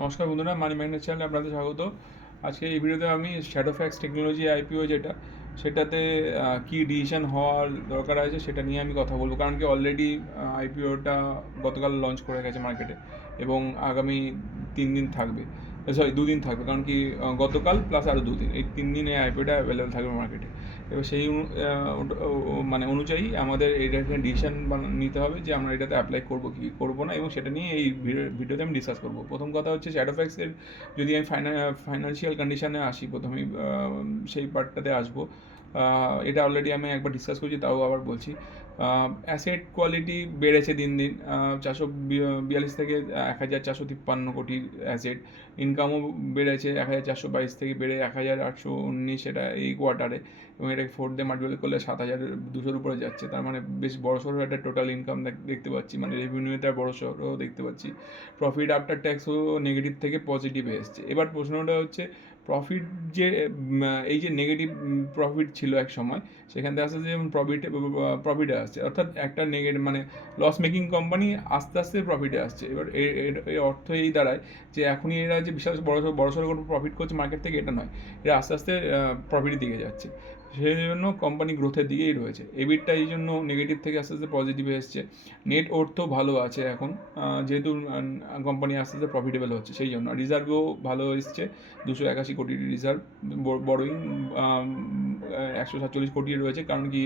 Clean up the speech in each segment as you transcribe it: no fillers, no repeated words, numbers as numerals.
নমস্কার বন্ধুরা, money magnet চ্যানেলে আপনাদের স্বাগত। আজকে এই ভিডিওতে আমি শ্যাডোফ্যাক্স টেকনোলজি আইপিও সেটাতে কী ডিসিশন হওয়ার দরকার আছে সেটা নিয়ে আমি কথা বলবো। কারণ কি অলরেডি আইপিওটা গতকাল লঞ্চ করে গেছে মার্কেটে এবং আগামী 3 দিন থাকবে, সরি 2 দিন থাকবে। কারণ কি গতকাল প্লাস আরও 2 দিন, এই 3 দিন এই আইপিওটা অ্যাভেলেবেল থাকবে মার্কেটে। এবার সেই মানে অনুযায়ী আমাদের এটা ডিসিশন নিতে হবে যে আমরা এটাতে অ্যাপ্লাই করবো কি করবো না, এবং সেটা নিয়ে এই ভিডিওতে আমি ডিসকাস করবো। প্রথম কথা হচ্ছে শ্যাডোফ্যাক্সের যদি আমি ফাইন্যান্সিয়াল কন্ডিশনে আসি, প্রথমেই সেই পার্টটাতে আসবো। এটা অলরেডি আমি একবার ডিসকাস করছি, তাও আবার বলছি। অ্যাসেট কোয়ালিটি বেড়েছে দিন দিন, 442 থেকে 1453 কোটির অ্যাসেট। ইনকামও বেড়েছে 1422 থেকে বেড়ে 1819 এটা এই কোয়ার্টারে, এবং এটাকে 4 দিয়ে মাল্টিপ্লাই করলে 7200-র উপরে যাচ্ছে। তার মানে বেশ বড়সড় একটা টোটাল ইনকাম দেখতে পাচ্ছি, মানে রেভিনিউতে বড়সড় দেখতে পাচ্ছি। প্রফিট আফটার ট্যাক্সও নেগেটিভ থেকে পজিটিভে এসছে। এবার প্রশ্নটা হচ্ছে প্রফিট যে এই যে নেগেটিভ প্রফিট ছিল এক সময়, সেখান থেকে আস্তে আস্তে যেমন প্রফিটে আসছে, অর্থাৎ একটা নেগেটিভ মানে লস মেকিং কোম্পানি আস্তে আস্তে প্রফিটে আসছে। এবার এর অর্থ এই দাঁড়ায় যে এখনই এরা যে বিশাল বড়সড় কোনো প্রফিট করছে মার্কেট থেকে, এটা নয়, এরা আস্তে আস্তে প্রফিটের দিকে যাচ্ছে। সেই জন্য কোম্পানি গ্রোথের দিকেই রয়েছে। এবিটটা এই জন্য নেগেটিভ থেকে আস্তে আস্তে পজিটিভে এসছে। নেট ওর্থও ভালো আছে এখন, যেহেতু কোম্পানি আস্তে আস্তে প্রফিটেবল হচ্ছে, সেই জন্য রিজার্ভও ভালো এসছে। 281 কোটির রিজার্ভ, বড়োইং 147 কোটি রয়েছে, কারণ কি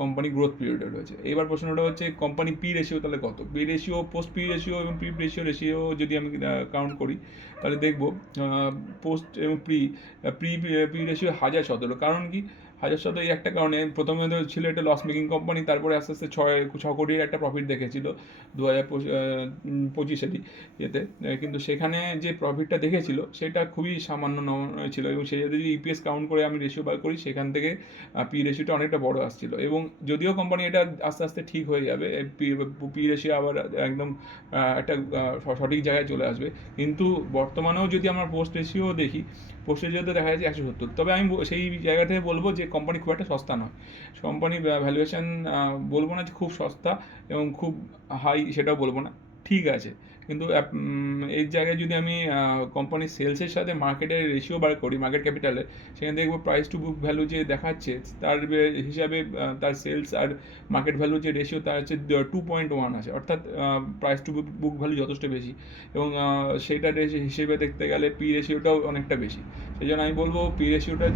কোম্পানি গ্রোথ পিরিয়ডে রয়েছে। এবার প্রশ্নটা হচ্ছে কোম্পানি পি রেশিও তাহলে কত? P ratio, post P ratio এবং প্রি রেশিও যদি আমি কাউন্ট করি, তাহলে দেখব পোস্ট এবং প্রি রেশিও 1017। কারণ কি 1017? এই একটা কারণে, প্রথমে তো ছিল এটা লস মেকিং কোম্পানি, তারপরে আস্তে আস্তে 6 কোটির একটা প্রফিট দেখেছিল 2025-এরই ইয়েতে। কিন্তু সেখানে যে প্রফিটটা দেখেছিল সেটা খুবই সামান্য ছিল, এবং সেই যদি ইপিএস কাউন্ট করে আমি রেশিও বার করি, সেখান থেকে পি রেশিওটা অনেকটা বড় আসছিল। এবং যদিও কোম্পানি এটা আস্তে আস্তে ঠিক হয়ে যাবে, পি রেশিও আবার একদম একটা সঠিক জায়গায় চলে আসবে, কিন্তু বর্তমানেও যদি আমরা পোস্ট রেশিও দেখি, পোস্ট রেশিওতে দেখা যাচ্ছে 170। তবে আমি সেই জায়গা থেকে বলবো যে কোম্পানি খুব একটা সস্তা নয়। কোম্পানি ভ্যালুয়েশন বলবো না যে খুব সস্তা এবং খুব হাই, সেটাও বলবো না, ঠিক আছে। কিন্তু এই জায়গায় যদি আমি কোম্পানির সেলসের সাথে মার্কেটের রেশিও বার করি, মার্কেট ক্যাপিটালে, সেখানে দেখবো প্রাইস টু বুক ভ্যালু যে দেখাচ্ছে, তার হিসাবে তার সেলস আর মার্কেট ভ্যালু যে রেশিও, তার হচ্ছে 2.1 আছে, অর্থাৎ প্রাইস টু বুক ভ্যালু যথেষ্ট বেশি। এবং সেইটার হিসেবে দেখতে গেলে পি রেশিওটাও অনেকটা বেশি। সেই জন্য আমি বলবো পি রেশিওটা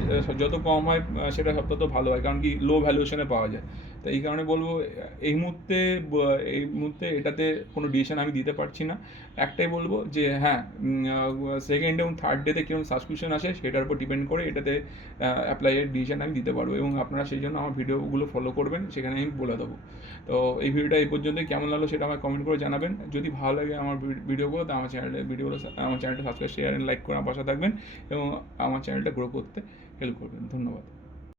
যত কম হয় সেটা তত ভালো হয়, কারণ কি লো ভ্যালুয়েশনে পাওয়া যায়। তো এই কারণে বলবো এই মুহূর্তে এটাতে কোনো ডিসিশন আমি দিতে পারছি না। একটাই বলবো যে হ্যাঁ, সেকেন্ড এবং থার্ড ডেতে কীরকম সাবস্ক্রিপশন আসে সেটার উপর ডিপেন্ড করে এটাতে অ্যাপ্লাইয়ের ডিসিশন আমি দিতে পারবো, এবং আপনারা সেই জন্য আমার ভিডিওগুলো ফলো করবেন, সেখানে আমি বলে দেবো। তো এই ভিডিওটা এই পর্যন্তই। কেমন লাগলো সেটা আমায় কমেন্ট করে জানাবেন। যদি ভালো লাগে আমার ভিডিওগুলো, তো আমার চ্যানেলটা সাবস্ক্রাইব, শেয়ার অ্যান্ড লাইক করে আমার পাশে থাকবেন, এবং আমার চ্যানেলটা গ্রো করতে হেল্প করবেন। ধন্যবাদ।